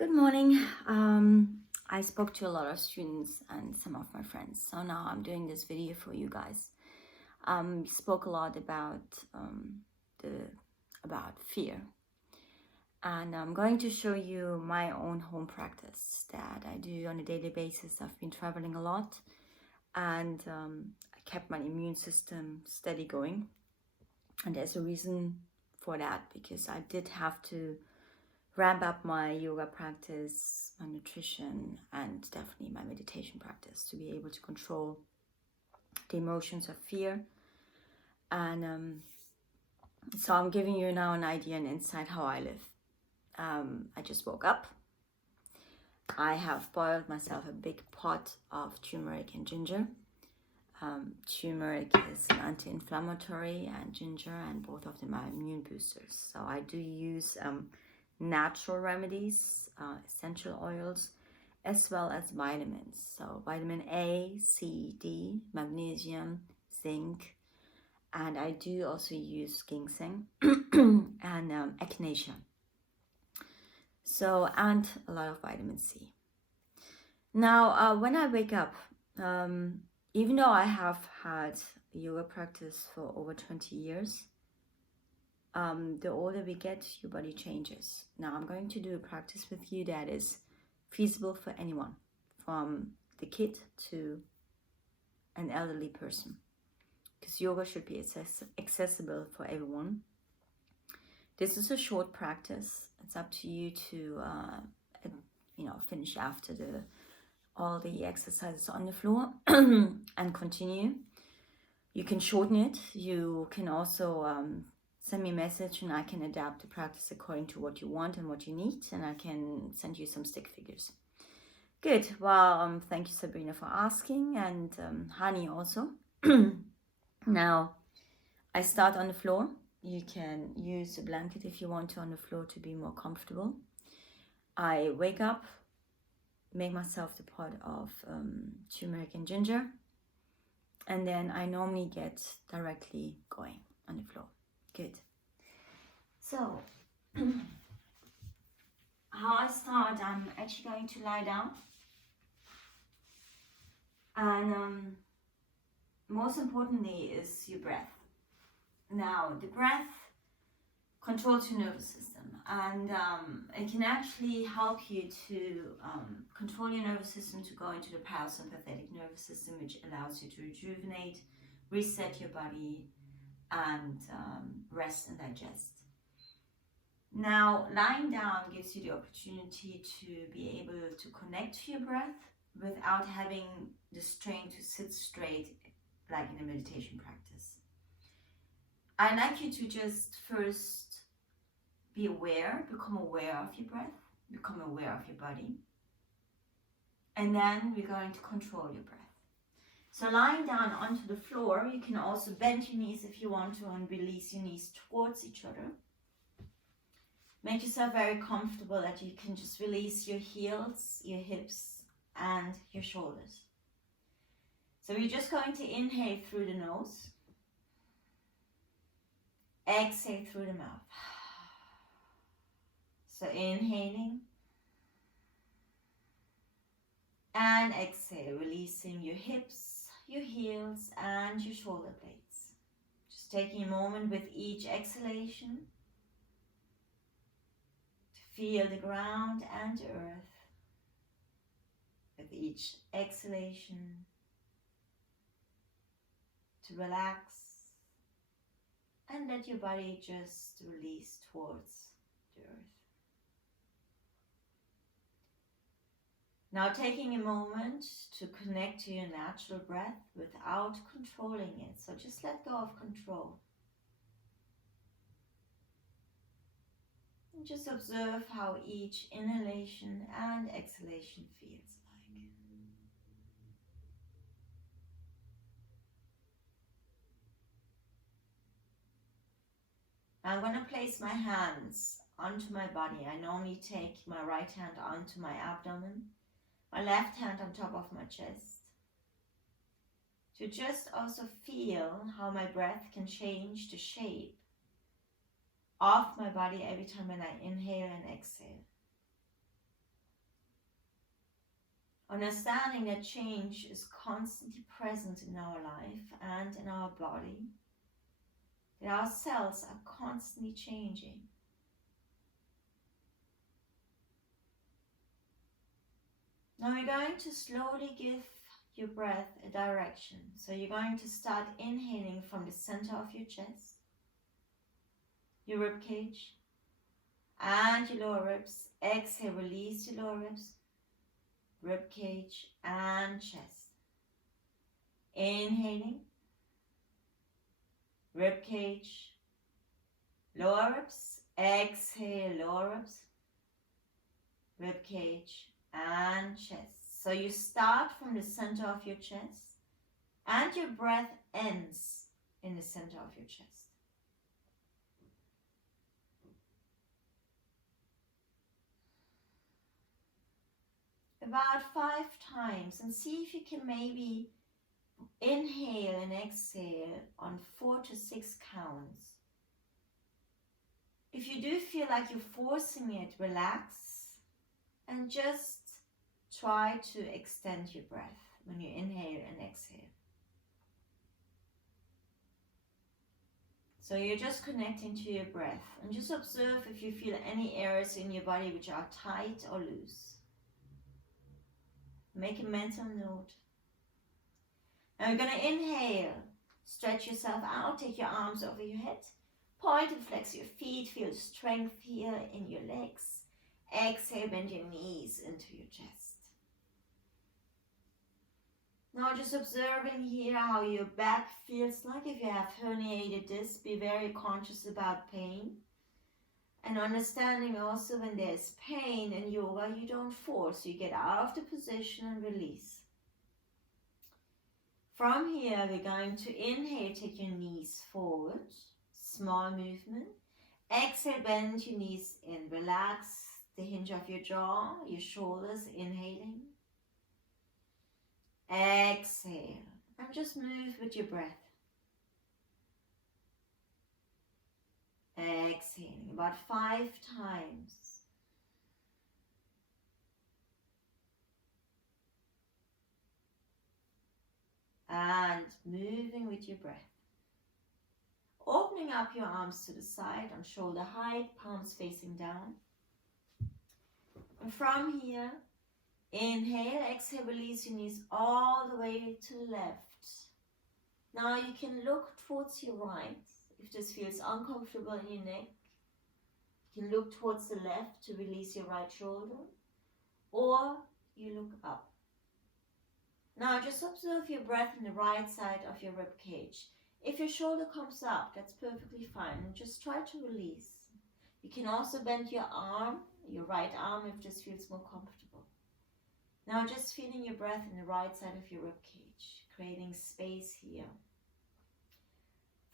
Good morning. I spoke to a lot of students and some of my friends, so now I'm doing this video for you guys. We spoke a lot about fear, and I'm going to show you my own home practice that I do on a daily basis. I've been traveling a lot, and I kept my immune system steady going, and there's a reason for that because I did have to ramp up my yoga practice, my nutrition, and definitely my meditation practice to be able to control the emotions of fear. And so I'm giving you now an idea and insight how I live. I just woke up. I have boiled myself a big pot of turmeric and ginger. Turmeric is an anti-inflammatory, and ginger, and both of them are immune boosters. So I do use natural remedies, essential oils, as well as vitamins. So vitamin A, C, D, magnesium, zinc, and I do also use ginseng and echinacea. So, and a lot of vitamin C. Now, when I wake up, even though I have had yoga practice for over 20 years, the older we get, your body changes. Now I'm going to do a practice with you that is feasible for anyone, from the kid to an elderly person, because yoga should be accessible for everyone. This is a short practice. It's up to you to finish after all the exercises on the floor and continue. You can shorten it. You can also send me a message and I can adapt the practice according to what you want and what you need, and I can send you some stick figures. Good. Well, thank you, Sabrina, for asking, and Hani also. Now, I start on the floor. You can use a blanket if you want to on the floor to be more comfortable. I wake up, make myself the pot of turmeric and ginger, and then I normally get directly going on the floor. Good. So, how I start, I'm actually going to lie down. And most importantly is your breath. Now, the breath controls your nervous system, and it can actually help you to control your nervous system to go into the parasympathetic nervous system, which allows you to rejuvenate, reset your body, and rest and digest. Now, lying down gives you the opportunity to be able to connect to your breath without having the strain to sit straight like in a meditation practice. I'd like you to just first be aware, become aware of your breath, become aware of your body, and then we're going to control your breath. So lying down onto the floor, you can also bend your knees if you want to and release your knees towards each other. Make yourself very comfortable that you can just release your heels, your hips, and your shoulders. So we're just going to inhale through the nose, exhale through the mouth. So inhaling and exhale, releasing your hips, your heels, and your shoulder blades. Just taking a moment with each exhalation to feel the ground and the earth. With each exhalation, to relax and let your body just release towards the earth. Now taking a moment to connect to your natural breath without controlling it. So just let go of control. And just observe how each inhalation and exhalation feels like. I'm going to place my hands onto my body. I normally take my right hand onto my abdomen, my left hand on top of my chest, to just also feel how my breath can change the shape of my body every time when I inhale and exhale. Understanding that change is constantly present in our life and in our body, that our cells are constantly changing. Now we're going to slowly give your breath a direction. So you're going to start inhaling from the center of your chest, your rib cage, and your lower ribs. Exhale, release your lower ribs, rib cage, and chest. Inhaling, rib cage, lower ribs. Exhale, lower ribs, rib cage, and chest. So you start from the center of your chest, and your breath ends in the center of your chest. About 5 times, and see if you can maybe inhale and exhale on 4 to 6 counts. If you do feel like you're forcing it, relax and just try to extend your breath when you inhale and exhale. So you're just connecting to your breath and just observe if you feel any areas in your body which are tight or loose. Make a mental note. Now we're going to inhale. Stretch yourself out, take your arms over your head. Point and flex your feet, feel strength here in your legs. Exhale, bend your knees into your chest. Now just observing here how your back feels like. If you have herniated disc, be very conscious about pain. And understanding also when there's pain in yoga, you don't force. You get out of the position and release. From here, we're going to inhale, take your knees forward. Small movement. Exhale, bend your knees in. Relax the hinge of your jaw, your shoulders, inhaling. Exhale. And just move with your breath. Exhaling about 5 times. And moving with your breath. Opening up your arms to the side on shoulder height, palms facing down. And from here, inhale, exhale, release your knees all the way to the left. Now you can look towards your right. If this feels uncomfortable in your neck, you can look towards the left to release your right shoulder, or you look up. Now just observe your breath in the right side of your rib cage. If your shoulder comes up, that's perfectly fine, and just try to release. You can also bend your arm, your right arm, if this feels more comfortable. Now just feeling your breath in the right side of your rib cage, creating space here.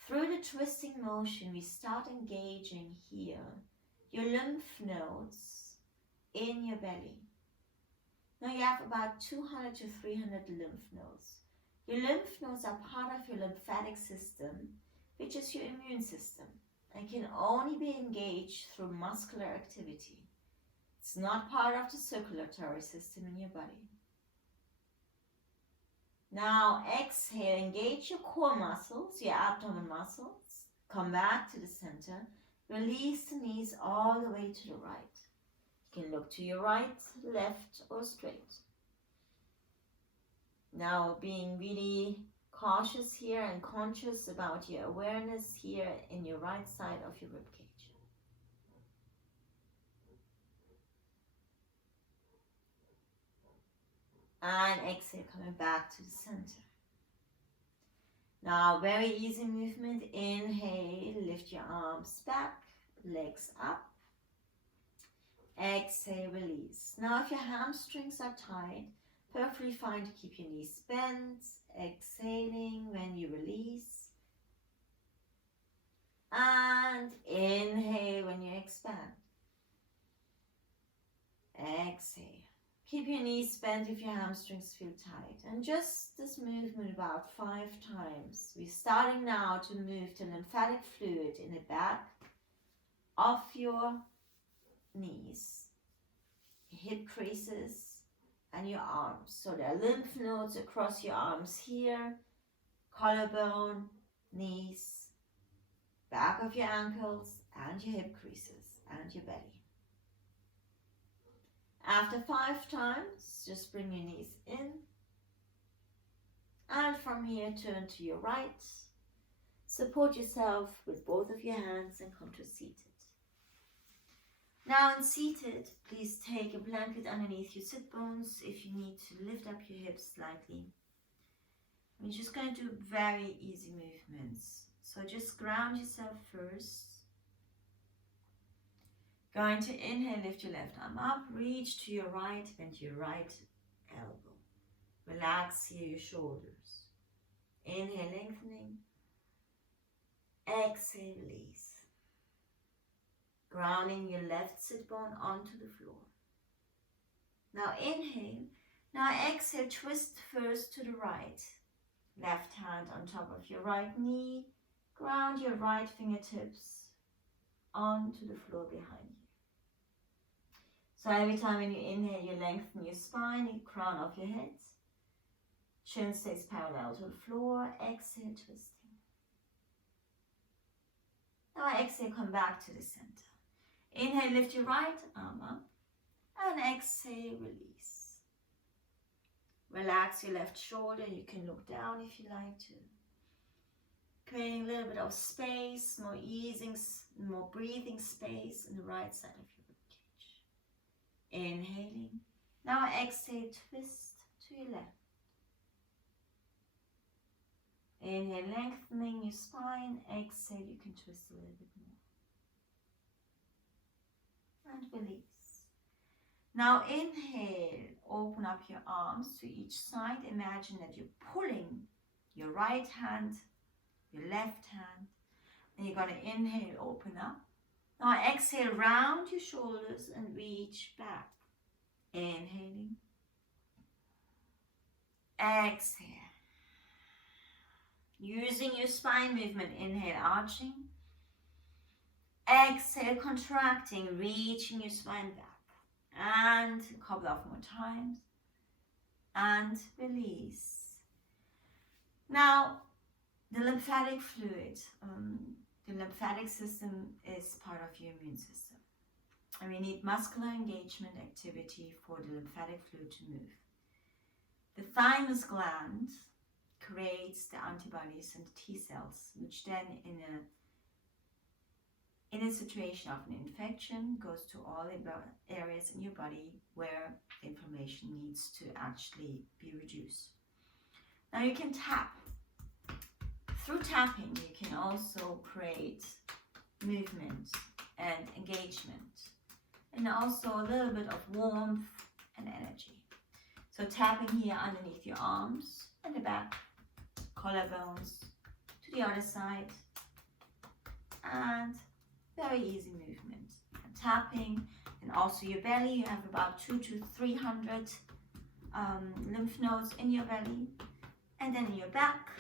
Through the twisting motion, we start engaging here your lymph nodes in your belly. Now you have about 200 to 300 lymph nodes. Your lymph nodes are part of your lymphatic system, which is your immune system, and can only be engaged through muscular activity. It's not part of the circulatory system in your body. Now exhale, engage your core muscles, your abdomen muscles. Come back to the center. Release the knees all the way to the right. You can look to your right, left, or straight. Now being really cautious here and conscious about your awareness here in your right side of your rib cage. And exhale, coming back to the center. Now, very easy movement. Inhale, lift your arms back, legs up. Exhale, release. Now, if your hamstrings are tight, perfectly fine to keep your knees bent. Exhaling when you release. And inhale when you expand. Exhale. Keep your knees bent if your hamstrings feel tight. And just this movement about 5 times. We're starting now to move the lymphatic fluid in the back of your knees, hip creases, and your arms. So there are lymph nodes across your arms here, collarbone, knees, back of your ankles, and your hip creases, and your belly. After 5 times, just bring your knees in. And from here, turn to your right. Support yourself with both of your hands and come to seated. Now in seated, please take a blanket underneath your sit bones if you need to lift up your hips slightly. We're just going to do very easy movements. So just ground yourself first. Going to inhale, lift your left arm up, reach to your right, bend your right elbow. Relax here your shoulders. Inhale, lengthening. Exhale, release. Grounding your left sit bone onto the floor. Now inhale. Now exhale, twist first to the right. Left hand on top of your right knee. Ground your right fingertips onto the floor behind you. So every time when you inhale, you lengthen your spine, you crown of your head. Chin stays parallel to the floor. Exhale, twisting. Now exhale, come back to the center. Inhale, lift your right arm up. And exhale, release. Relax your left shoulder. You can look down if you like to. Creating a little bit of space, more breathing space on the right side of your ribcage. Inhaling. Now exhale, twist to your left. Inhale, lengthening your spine. Exhale, you can twist a little bit more. And release. Now inhale, open up your arms to each side. Imagine that you're pulling your right hand, your left hand. And you're going to inhale, open up. Now exhale, round your shoulders and reach back. Inhaling. Exhale. Using your spine movement, inhale, arching. Exhale, contracting, reaching your spine back. And a couple of more times. And release. Now, the lymphatic fluid, the lymphatic system is part of your immune system. And we need muscular engagement activity for the lymphatic fluid to move. The thymus gland creates the antibodies and T cells, which then in a situation of an infection goes to all the areas in your body where inflammation needs to actually be reduced. Now you can tap. Through tapping, you can also create movement and engagement, and also a little bit of warmth and energy. So tapping here underneath your arms and the back, collarbones, to the other side, and very easy movement. And tapping, and also your belly. You have about 200 to 300 lymph nodes in your belly, and then in your back.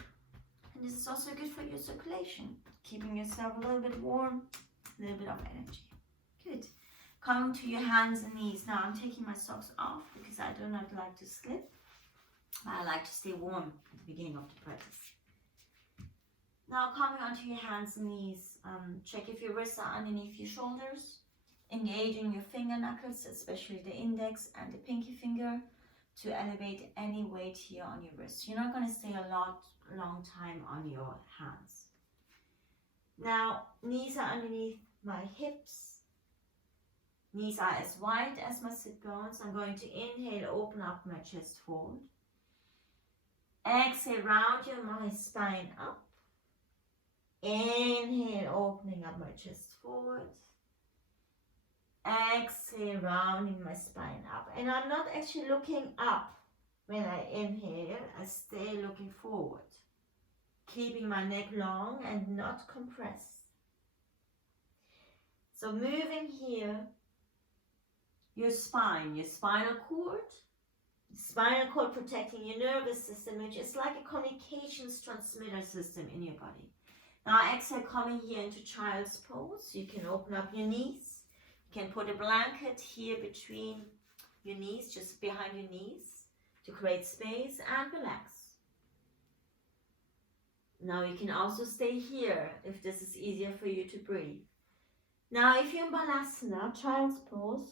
And this is also good for your circulation, keeping yourself a little bit warm, a little bit of energy. Good. Coming to your hands and knees. Now I'm taking my socks off because I do not like to slip. I like to stay warm at the beginning of the practice. Now coming onto your hands and knees, check if your wrists are underneath your shoulders. Engaging your finger knuckles, especially the index and the pinky finger, to elevate any weight here on your wrist. You're not going to stay a long time on your hands. Now, knees are underneath my hips. Knees are as wide as my sit bones. I'm going to inhale, open up my chest forward. Exhale, round my spine up. Inhale, opening up my chest forward. Exhale, rounding my spine up. And I'm not actually looking up when I inhale. I stay looking forward. Keeping my neck long and not compressed. So moving here, your spine, your spinal cord. Spinal cord protecting your nervous system, which is like a communications transmitter system in your body. Now exhale, coming here into child's pose. You can open up your knees. You can put a blanket here between your knees, just behind your knees, to create space and relax. Now you can also stay here if this is easier for you to breathe. Now if you're in Balasana, child's pose,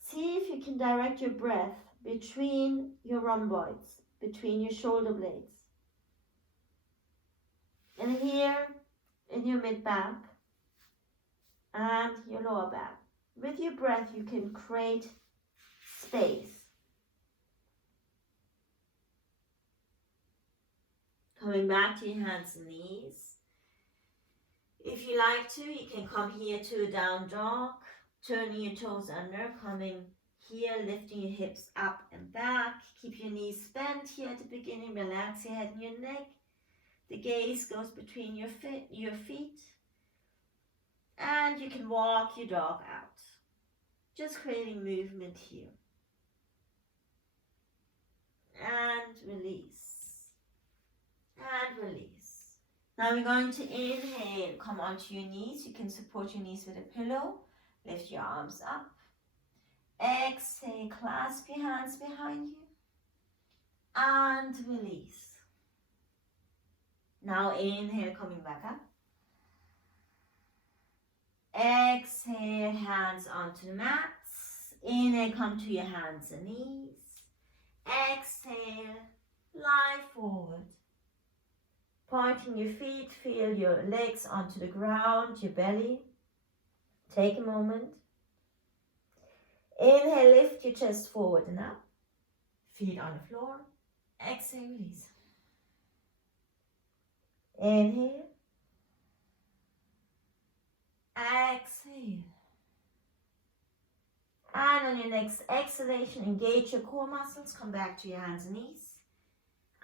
see if you can direct your breath between your rhomboids, between your shoulder blades. And here in your mid-back and your lower back. With your breath you can create space. Coming back to your hands and knees. If you like to, you can come here to a down dog, turning your toes under, coming here, lifting your hips up and back. Keep your knees bent here at the beginning, relax your head and your neck. The gaze goes between your feet. And you can walk your dog out. Just creating movement here. And release. And release. Now we're going to inhale, come onto your knees. You can support your knees with a pillow. Lift your arms up. Exhale, clasp your hands behind you. And release. Now inhale, coming back up. Exhale, hands onto the mats. Inhale, come to your hands and knees. Exhale, lie forward. Pointing your feet, feel your legs onto the ground, your belly. Take a moment. Inhale, lift your chest forward and up. Feet on the floor. Exhale, release. Inhale. Exhale. And on your next exhalation, engage your core muscles. Come back to your hands and knees.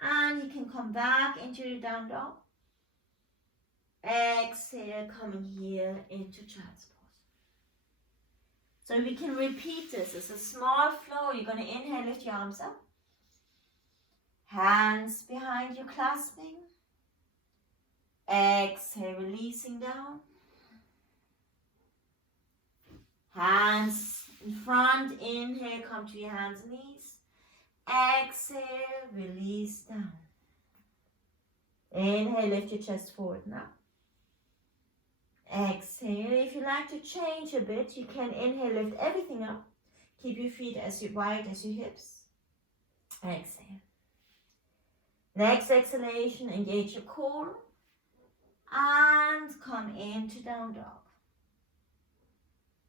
And you can come back into your down dog. Exhale, coming here into child's pose. So we can repeat this. It's a small flow. You're going to inhale, lift your arms up. Hands behind you, clasping. Exhale, releasing down. Hands in front. Inhale, come to your hands and knees. Exhale, release down. Inhale, lift your chest forward now. Exhale. If you like to change a bit, you can inhale, lift everything up. Keep your feet as wide as your hips. Exhale. Next exhalation, engage your core. And come into down dog.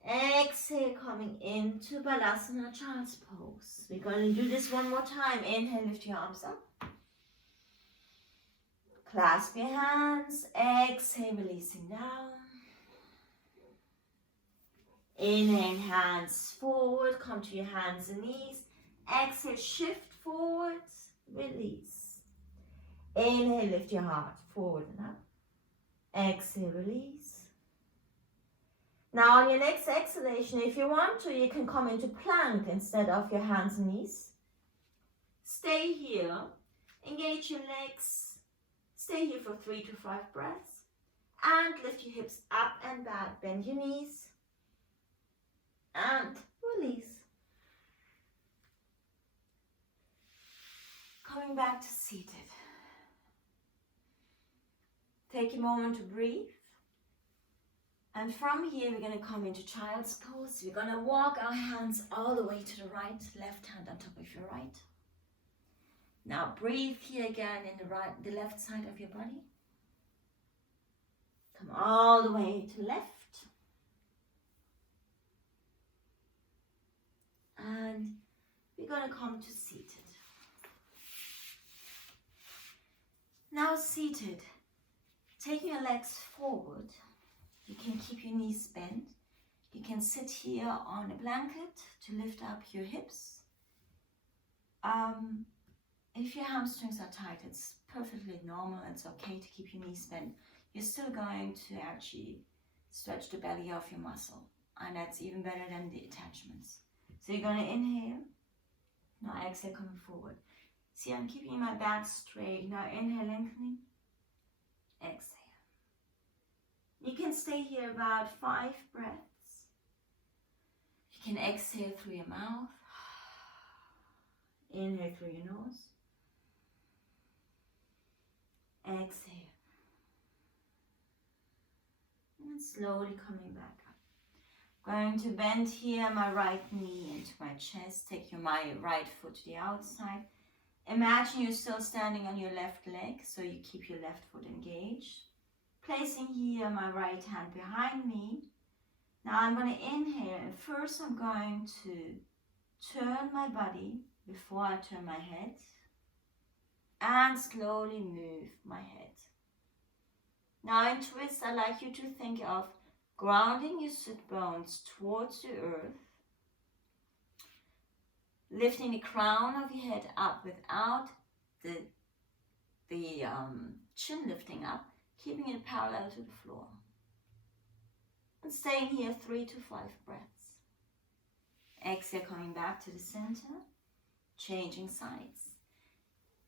Exhale, coming into Balasana, child's pose. We're going to do this one more time. Inhale, lift your arms up. Clasp your hands. Exhale, releasing down. Inhale, hands forward. Come to your hands and knees. Exhale, shift forward. Release. Inhale, lift your heart forward and up. Exhale, release. Now on your next exhalation, if you want to, you can come into plank instead of your hands and knees. Stay here. Engage your legs. Stay here for 3 to 5 breaths. And lift your hips up and back. Bend your knees. And release. Coming back to seated. Take a moment to breathe. And from here, we're going to come into child's pose. We're going to walk our hands all the way to the right, left hand on top of your right. Now breathe here again in the left side of your body. Come all the way to left. And we're going to come to seated. Now seated, taking your legs forward. You can keep your knees bent. You can sit here on a blanket to lift up your hips. If your hamstrings are tight, it's perfectly normal. It's okay to keep your knees bent. You're still going to actually stretch the belly of your muscle. And that's even better than the attachments. So you're going to inhale. Now exhale, coming forward. See, I'm keeping my back straight. Now inhale, lengthening. Exhale. You can stay here about 5 breaths. You can exhale through your mouth. Inhale through your nose. Exhale. And slowly coming back up. Going to bend here my right knee into my chest. Take my right foot to the outside. Imagine you're still standing on your left leg, so you keep your left foot engaged. Placing here my right hand behind me. Now I'm going to inhale, and first I'm going to turn my body before I turn my head, and slowly move my head. Now in twist, I'd like you to think of grounding your sit bones towards the earth, lifting the crown of your head up without the chin lifting up, keeping it parallel to the floor. And staying here 3 to 5 breaths. Exhale, coming back to the center, changing sides.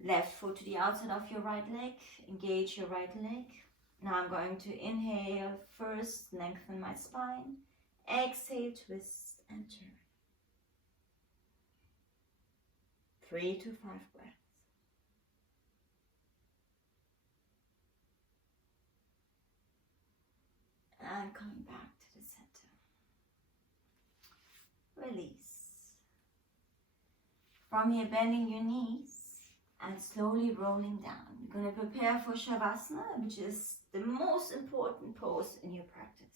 Left foot to the outside of your right leg, engage your right leg. Now I'm going to inhale, first lengthen my spine, exhale, twist and turn. 3 to 5 breaths. And coming back to the center. Release. From here, bending your knees and slowly rolling down. You're going to prepare for Shavasana, which is the most important pose in your practice.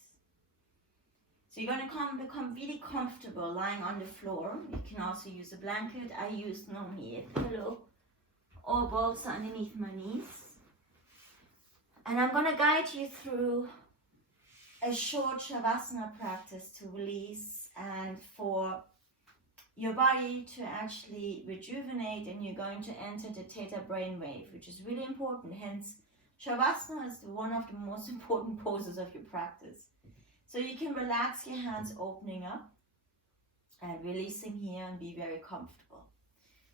So you're going to become really comfortable lying on the floor. You can also use a blanket. I use normally a pillow or balls underneath my knees. And I'm going to guide you through a short Shavasana practice to release and for your body to actually rejuvenate, and you're going to enter the Theta brainwave, which is really important. Hence, Shavasana is one of the most important poses of your practice. So you can relax your hands, opening up and releasing here, and be very comfortable.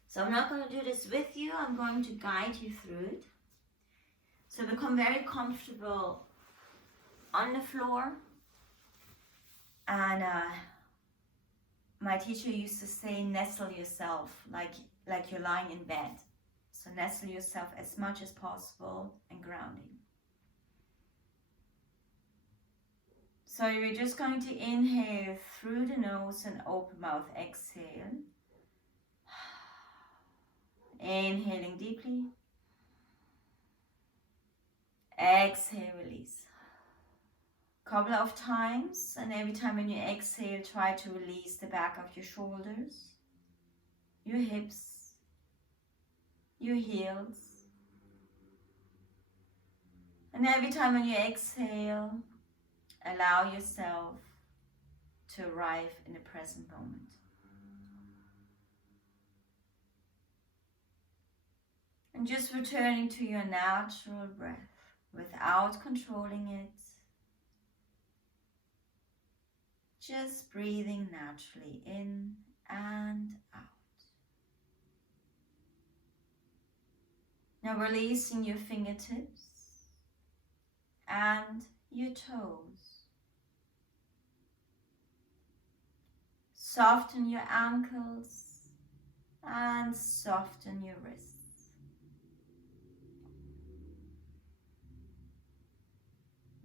So I'm not going to do this with you. I'm going to guide you through it. So become very comfortable on the floor. And my teacher used to say, nestle yourself like you're lying in bed. So nestle yourself as much as possible and grounding. So you're just going to inhale through the nose and open mouth, exhale. Inhaling deeply. Exhale, release. Couple of times, and every time when you exhale, try to release the back of your shoulders, your hips, your heels. And every time when you exhale, allow yourself to arrive in the present moment. And just returning to your natural breath without controlling it. Just breathing naturally in and out. Now releasing your fingertips and your toes. Soften your ankles and soften your wrists.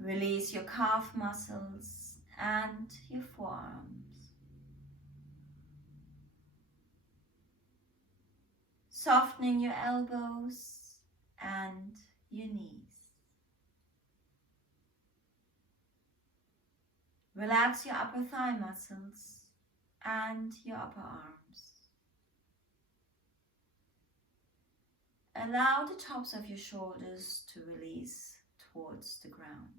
Release your calf muscles and your forearms. Softening your elbows and your knees. Relax your upper thigh muscles and your upper arms. Allow the tops of your shoulders to release towards the ground.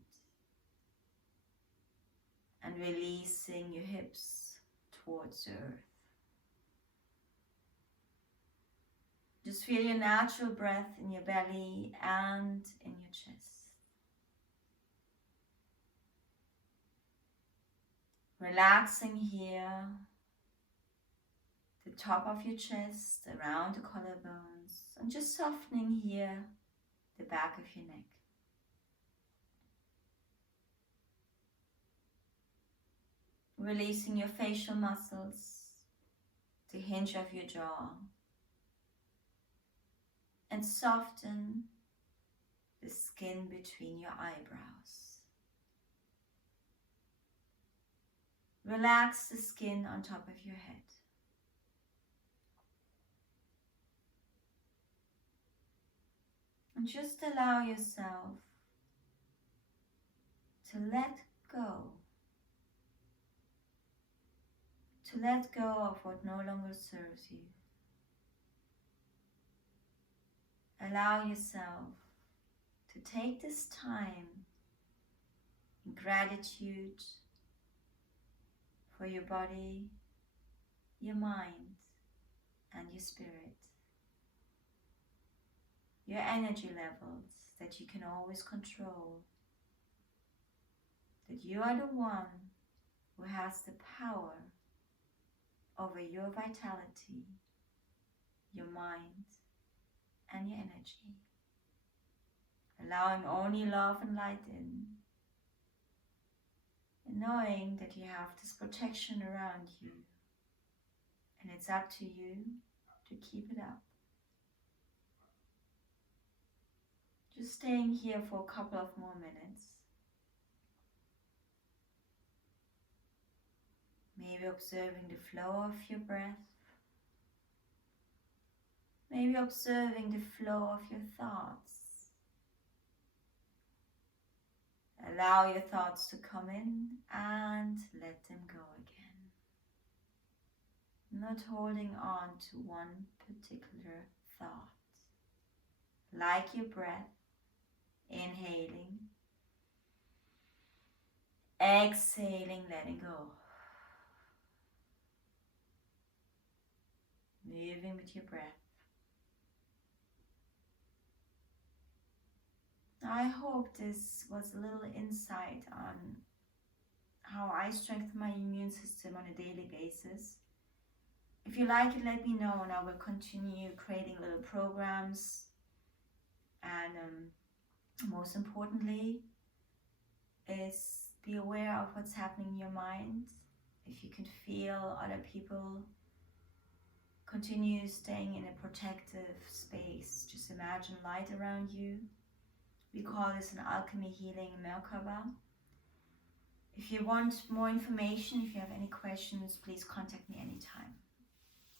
And releasing your hips towards the earth. Just feel your natural breath in your belly and in your chest. Relaxing here, the top of your chest, around the collarbones, and just softening here, the back of your neck. Releasing your facial muscles, the hinge of your jaw, and soften the skin between your eyebrows. Relax the skin on top of your head. And just allow yourself to let go. To let go of what no longer serves you. Allow yourself to take this time in gratitude for your body, your mind, and your spirit. Your energy levels that you can always control. That you are the one who has the power over your vitality, your mind, and your energy. Allowing only love and light in. And knowing that you have this protection around you. And it's up to you to keep it up. Just staying here for a couple of more minutes. Maybe observing the flow of your breath. Maybe observing the flow of your thoughts. Allow your thoughts to come in and let them go again. Not holding on to one particular thought. Like your breath, inhaling, exhaling, letting go. Moving with your breath. I hope this was a little insight on how I strengthen my immune system on a daily basis. If you like it, let me know and I will continue creating little programs. And most importantly is be aware of what's happening in your mind. If you can feel other people, continue staying in a protective space. Just imagine light around you. We call this an alchemy healing Merkaba. If you want more information, if you have any questions, please contact me anytime.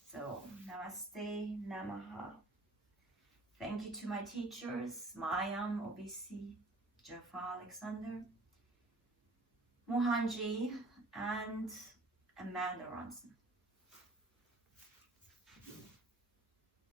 So, Namaste, Namaha. Thank you to my teachers, Mayam Obisi, Jafar Alexander, Mohanji, and Amanda Ronson.